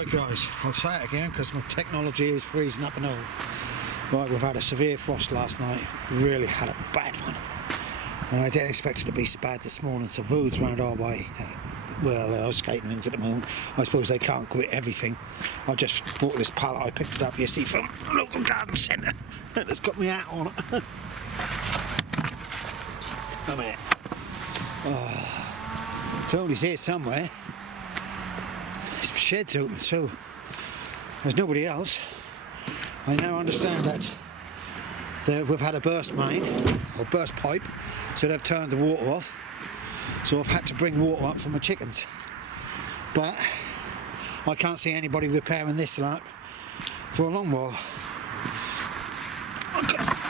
Right guys, I'll say it again because my technology is freezing up and all. Right, we've had a severe frost last night, really had a bad one. And I didn't expect it to be so bad this morning, so roads round our way, well, there are skating rings at the moment. I suppose they can't grit everything. I just bought this pallet, I picked it up yesterday from a local garden centre. It's got my hat on it. Come here. Oh, Tony's here somewhere. His shed's open too. There's nobody else. I now understand that we've had a burst main, or burst pipe, so they've turned the water off. So I've had to bring water up for my chickens. But I can't see anybody repairing this like for a long while.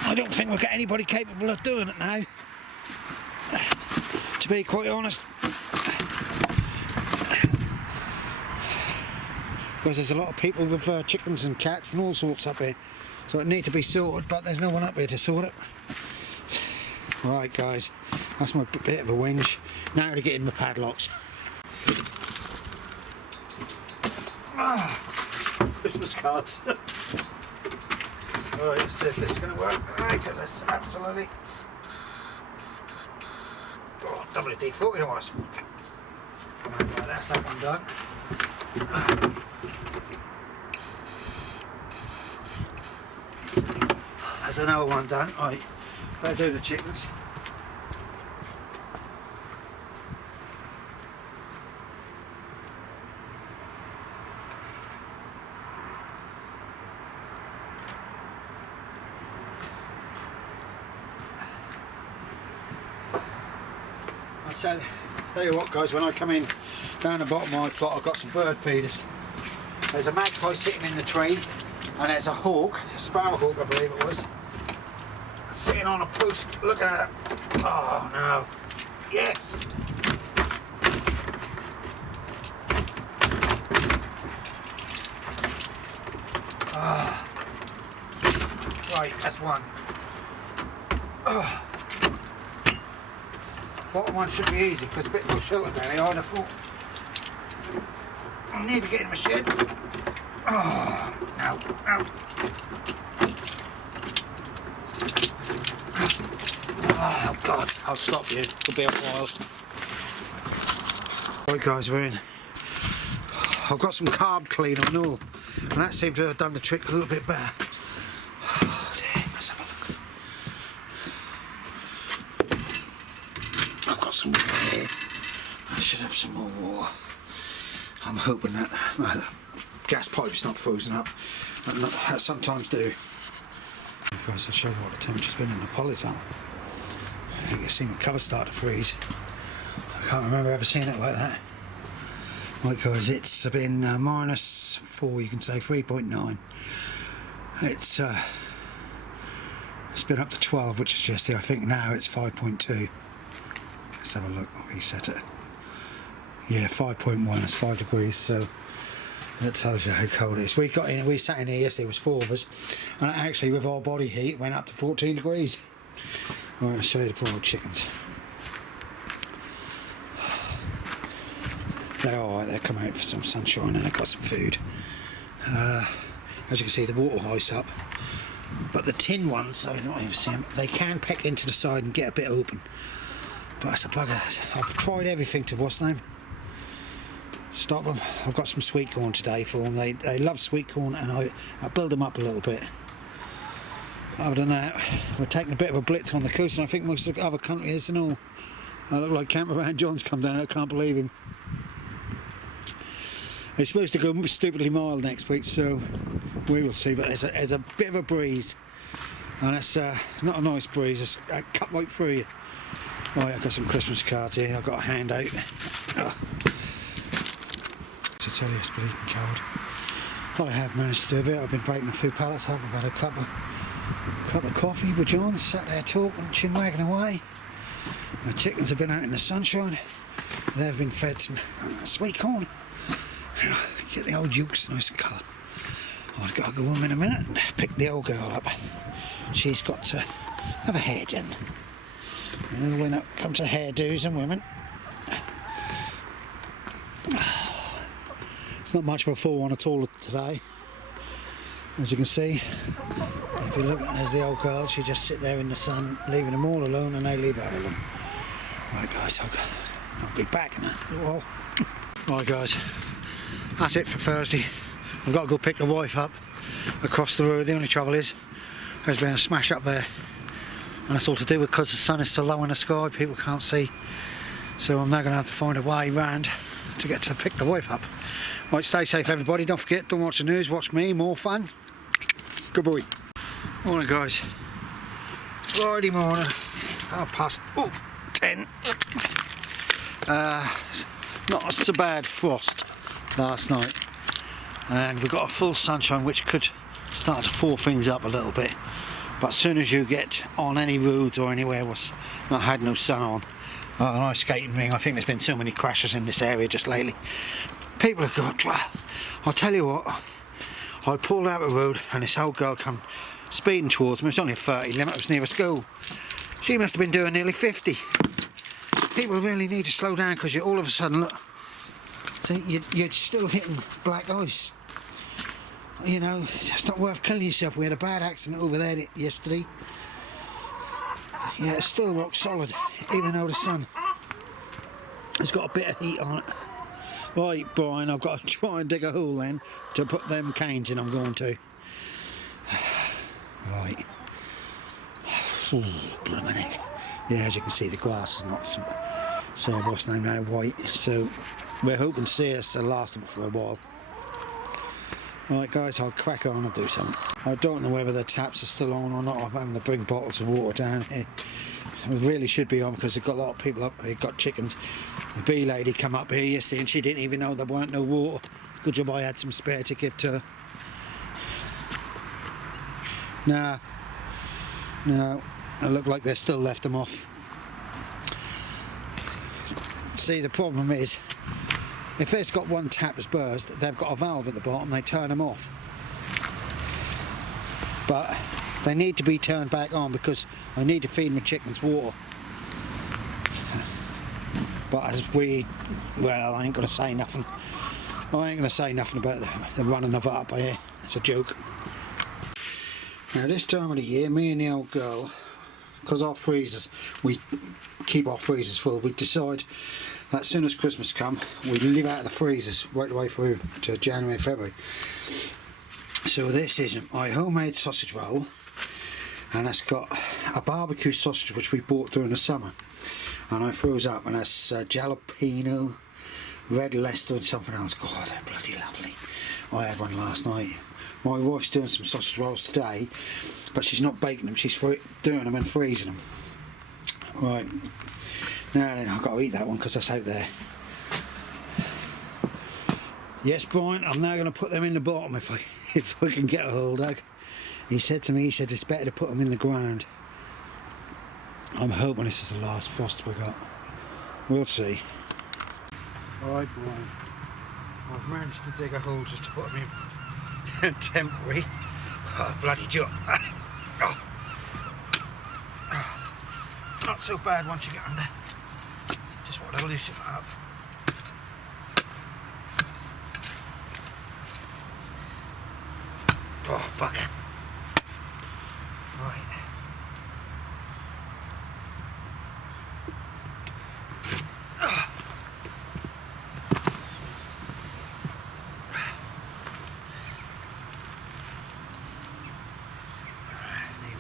I don't think we've got anybody capable of doing it now, to be quite honest. Because there's a lot of people with chickens and cats and all sorts up here, so it needs to be sorted, but there's no one up here to sort it. Right guys, that's my bit of a whinge. Now to get in my padlocks. Christmas cards. Right, let's see if this is going to work. Right, because it's absolutely WD-40 wise. Right, that's that one done. There's another one done. Right, let's do the chickens. Tell you what guys, when I come in down the bottom of my plot, I've got some bird feeders. There's a magpie sitting in the tree, and there's a hawk, a sparrow hawk I believe it was, sitting on a post looking at it. Oh no, yes! Right, that's one. Bottom one should be easy because a bit more shelter down here, I'd have thought. I need to get in my shed. Oh, no, no. Oh God, I'll stop you. It'll be a while. Right guys, we're in. I've got some carb cleaner and all, and that seems to have done the trick a little bit better. Oh, damn, let's have a look. I've got some water here. I should have some more water. I'm hoping that my gas pipe's not frozen up. That sometimes do. Guys, I'll show you what the temperature's been in Napolitano. You can see my cover start to freeze. I can't remember ever seeing it like that. Right guys, it's been -4, you can say 3.9. It's been up to 12, which is yesterday. I think now it's 5.2. Let's have a look. Reset it. Yeah, 5.1. It's 5 degrees. So that tells you how cold it is. We sat in here yesterday. It was 4 of us, and actually with our body heat, it went up to 14 degrees. Right, I'll show you the poor old chickens. They're alright. They've come out for some sunshine and they've got some food. As you can see, the water ice up, but the tin ones, I don't even see them. They can peck into the side and get a bit open. But that's a bugger. I've tried everything to what's the name? Stop them. I've got some sweet corn today for them. They love sweet corn, and I build them up a little bit. Other than that, we're taking a bit of a blitz on the coast, and I think most of the other countries and all. I look like Campervan John's come down. I can't believe him. It's supposed to go stupidly mild next week, so we will see. But there's a bit of a breeze, and it's not a nice breeze. It's cut right through you. Right, I've got some Christmas cards here. I've got a handout. Oh. To tell you, it's bleeding cold. I have managed to do a bit. I've been breaking a few pallets up. I've had a cup of coffee with John, sat there talking, chin-wagging away. The chickens have been out in the sunshine. They've been fed some sweet corn. Get the old ukes nice and coloured. I've got to go home in a minute and pick the old girl up. She's got to have a hair done. And when it comes to hairdos and women, It's not much of a full one at all today. As you can see, if you look, there's the old girl. She just sit there in the sun, leaving them all alone, and they leave her alone. Right guys, I'll be back in a while. Right guys, that's it for Thursday. I've got to go pick the wife up across the road. The only trouble is there's been a smash up there, and it's all to do with because the sun is so low in the sky, people can't see. So I'm now going to have to find a way round to get to pick the wife up. Right, stay safe everybody. Don't forget, don't watch the news, watch me, more fun. Good boy. Morning guys. Friday morning, 10. Not so bad frost last night, and we've got a full sunshine which could start to thaw things up a little bit, but as soon as you get on any roads or anywhere was not had no sun on, a nice skating ring. I think there's been so many crashes in this area just lately. People have got, I'll tell you what, I pulled out the road and this old girl come speeding towards me. It's only a 30 limit, it was near a school. She must have been doing nearly 50. People really need to slow down because you all of a sudden look, see, you're still hitting black ice. You know, it's not worth killing yourself. We had a bad accident over there yesterday. Yeah, it's still rock solid, even though the sun has got a bit of heat on it. Right, Brian, I've got to try and dig a hole then to put them canes in. I'm going to. Right. Ooh, blimey. Yeah, as you can see, the grass is not so what's the name now, white. So we're hoping to see us to last for a while. Right guys, I'll crack on and do something. I don't know whether the taps are still on or not. I'm having to bring bottles of water down here. It really should be on because they've got a lot of people up here, got chickens. The bee lady come up here yesterday and she didn't even know there weren't no water. Good job I had some spare to give to her. No, it looked like they still left them off. See, the problem is, if it's got one tap that's burst, they've got a valve at the bottom, they turn them off. But they need to be turned back on because I need to feed my chickens water. But as well, I ain't going to say nothing. I ain't going to say nothing about the running of it up here. It's a joke. Now this time of the year, me and the old girl, because our freezers, we keep our freezers full, we decide that as soon as Christmas come, we live out of the freezers right the way through to January and February. So this is my homemade sausage roll, and it's got a barbecue sausage which we bought during the summer, and I froze up, and that's jalapeno, red Leicester and something else. God, they're bloody lovely. I had one last night. My wife's doing some sausage rolls today, but she's not baking them, she's doing them and freezing them. Right, now then, I've got to eat that one because that's out there. Yes, Brian, I'm now going to put them in the bottom if I can get a hold of. He said to me, he said it's better to put them in the ground. I'm hoping this is the last frost we got. We'll see. Alright, Brian, I've managed to dig a hole just to put them in. Temporary. Oh, bloody job. Oh. Not so bad once you get under. Just want to loosen it up. Oh, bugger. Right.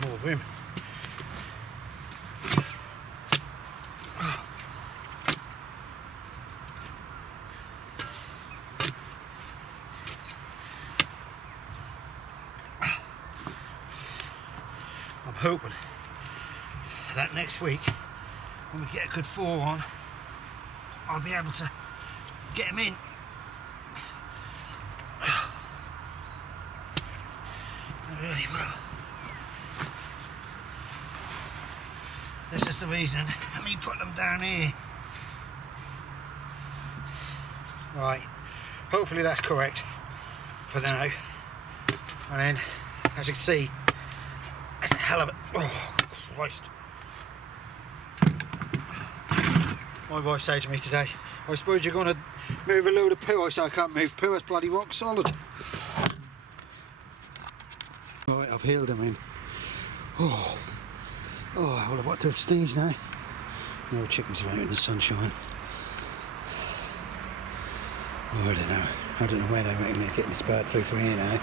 More room. I'm hoping that next week, when we get a good fall on, I'll be able to get him in. I really will. This is the reason let me put them down here. Right, hopefully that's correct for now. And then, as you can see, that's a hell of it. Oh, Christ. My wife said to me today, I suppose you're going to move a load of poo. I say I can't move poo, it's bloody rock solid. Right, I've healed them in. Oh, well, I've got to sneeze now. No chickens are out in the sunshine. Oh, I don't know where they reckon they're getting this bird flu from here now.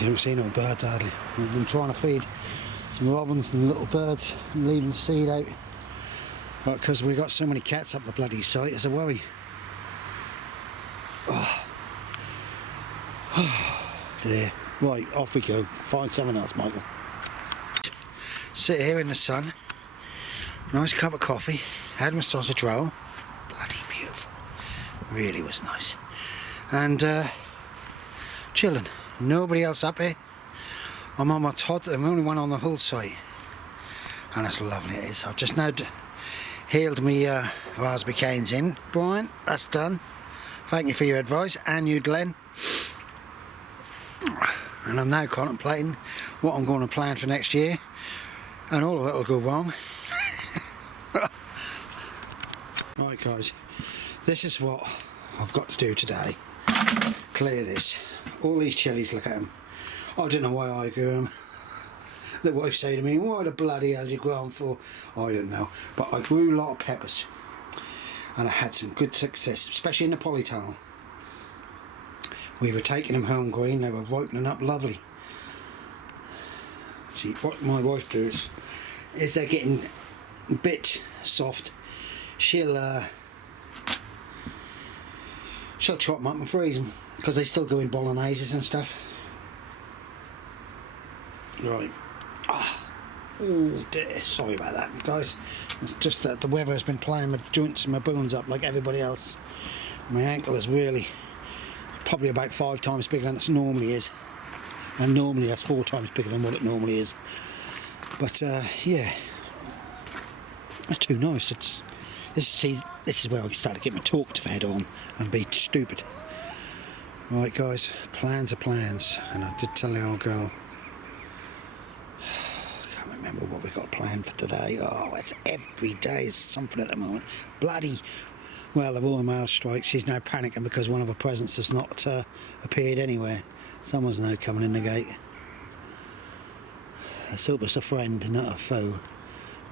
You don't see no birds hardly. We've been trying to feed some robins and little birds and leaving seed out. But because we've got so many cats up the bloody site, it's a worry. Oh. There. Right, off we go. Find something else, Michael. Sit here in the sun. Nice cup of coffee. Had my sausage roll. Bloody beautiful. Really was nice. And chilling. Nobody else up here. I'm on my Todd. I'm the only one on the whole site. And that's lovely it is. I've just now healed me raspberry canes in. Brian, that's done. Thank you for your advice. And you, Glenn. And I'm now contemplating what I'm going to plan for next year. And all of it will go wrong. Right guys, this is what I've got to do today. Clear this. All these chilies, look at them. I don't know why I grew them. The wife say to me, why the bloody hell did you grow them for? I don't know. But I grew a lot of peppers. And I had some good success, especially in the polytunnel. We were taking them home green, they were ripening up lovely. See, what my wife does, if they're getting a bit soft, she'll chop them up and freeze them, because they still go in bologneses and stuff. Right. Oh dear, sorry about that guys. It's just that the weather has been playing my joints and my bones up like everybody else. My ankle is really probably about 5 times bigger than it normally is. And normally that's 4 times bigger than what it normally is. But yeah, it's too nice. This is where I start to get my talkative head on and be stupid. Right guys, plans are plans, and I did tell the old girl. I can't remember what we got planned for today. Oh, it's every day is something at the moment. Bloody. Well, the Royal Mail strike. She's now panicking because one of her presents has not appeared anywhere. Someone's now coming in the gate. Let's hope it's a friend, not a foe.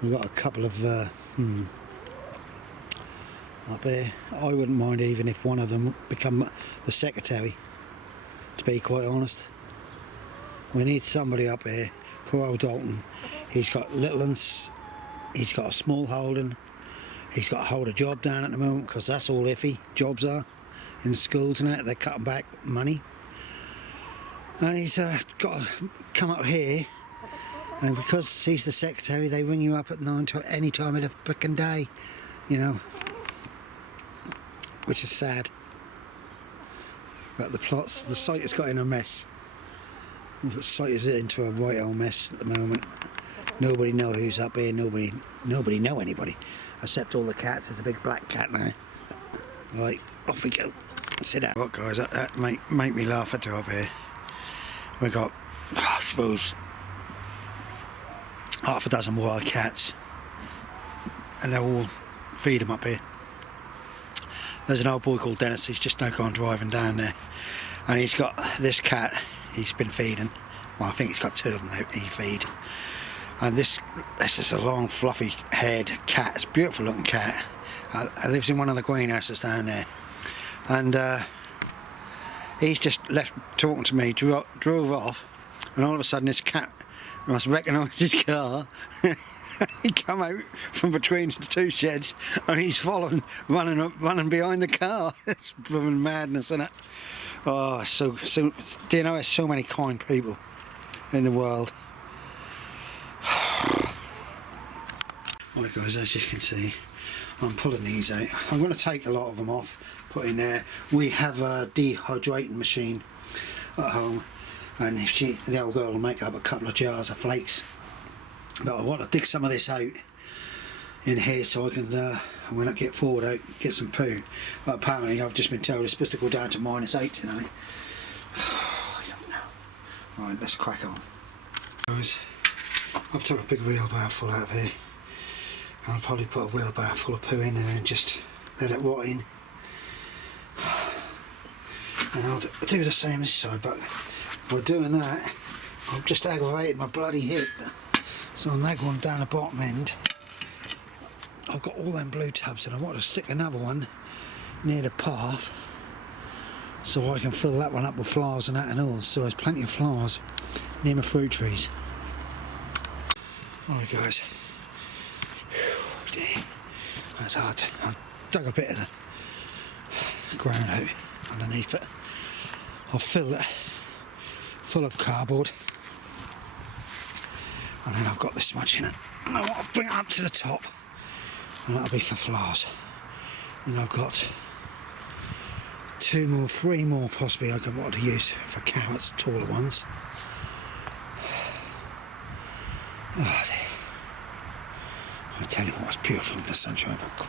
We've got a couple of up here. I wouldn't mind even if one of them become the secretary, to be quite honest. We need somebody up here. Poor old Dalton. He's got little uns, he's got a small holding, he's got to hold a job down at the moment because that's all iffy jobs are in the schools and that. They're cutting back money. And he's got to come up here, and because he's the secretary, they ring you up at 9 to any time of the frickin' day, you know, which is sad. But the site has got in a mess. The site is into a right old mess at the moment. Nobody knows who's up here. Nobody know anybody, except all the cats. There's a big black cat now. Right, off we go. Sit down. What guys? That make me laugh at up here. We got, I suppose, half a dozen wild cats, and they all feed them up here. There's an old boy called Dennis. He's just now gone driving down there, and he's got this cat he's been feeding. Well, I think he's got 2 of them that he feed. And this is a long, fluffy haired cat. It's a beautiful looking cat. It lives in one of the greenhouses down there, and he's just left talking to me, drove off, and all of a sudden this cat must recognise his car. He come out from between the 2 sheds, and he's following, running behind the car. It's blooming madness, isn't it? Oh, so do you know there's so many kind people in the world. Right guys, as you can see, I'm pulling these out. I'm going to take a lot of them off, put in there. We have a dehydrating machine at home, and the old girl will make up a couple of jars of flakes. But I want to dig some of this out in here so I can, when I get forward out, get some poo. But apparently I've just been told it's supposed to go down to -8 tonight. I don't know. Right, let's crack on. Guys, I've took a big wheelbarrow full out of here. I'll probably put a wheelbarrow full of poo in and then just let it rot in. And I'll do the same this side, but by doing that I've just aggravated my bloody hip. So on that one down the bottom end I've got all them blue tubs, and I want to stick another one near the path so I can fill that one up with flowers and that and all, so there's plenty of flowers near my fruit trees. Alright guys, that's hard. I've dug a bit of the ground out underneath it. I'll fill it full of cardboard, and then I've got this much in it, and I want to bring it up to the top, and that'll be for flowers. And I've got 2 more, 3 more possibly I can want to use for carrots, taller ones. Oh dear. I tell you what, it's beautiful in the sunshine, but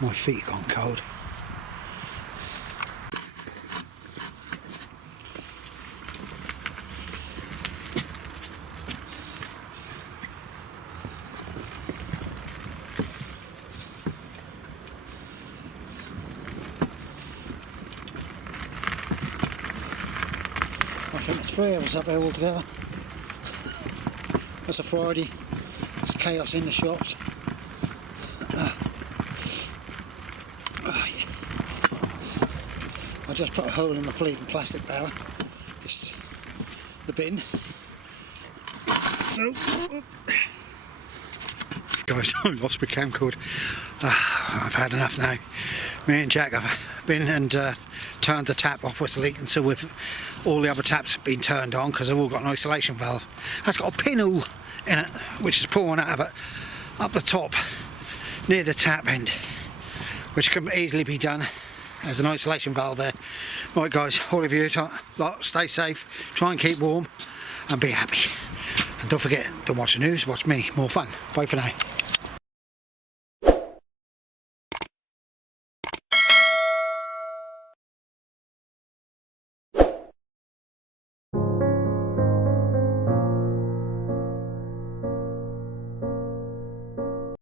my feet have gone cold. I think there's 3 of us up there all together. That's a Friday. There's chaos in the shops. Yeah. I just put a hole in my bleeding plastic barrel. Just the bin. So, guys, I lost my camcord. I've had enough now. Me and Jack have been and turned the tap off what's leaking, so with all the other taps been turned on because they've all got an isolation valve. That's got a pinhole in it which is pouring out of it up the top near the tap end, which can easily be done. There's an isolation valve there. Right guys, all of you, stay safe, try and keep warm and be happy, and don't forget, don't watch the news, watch me. More fun. Bye for now.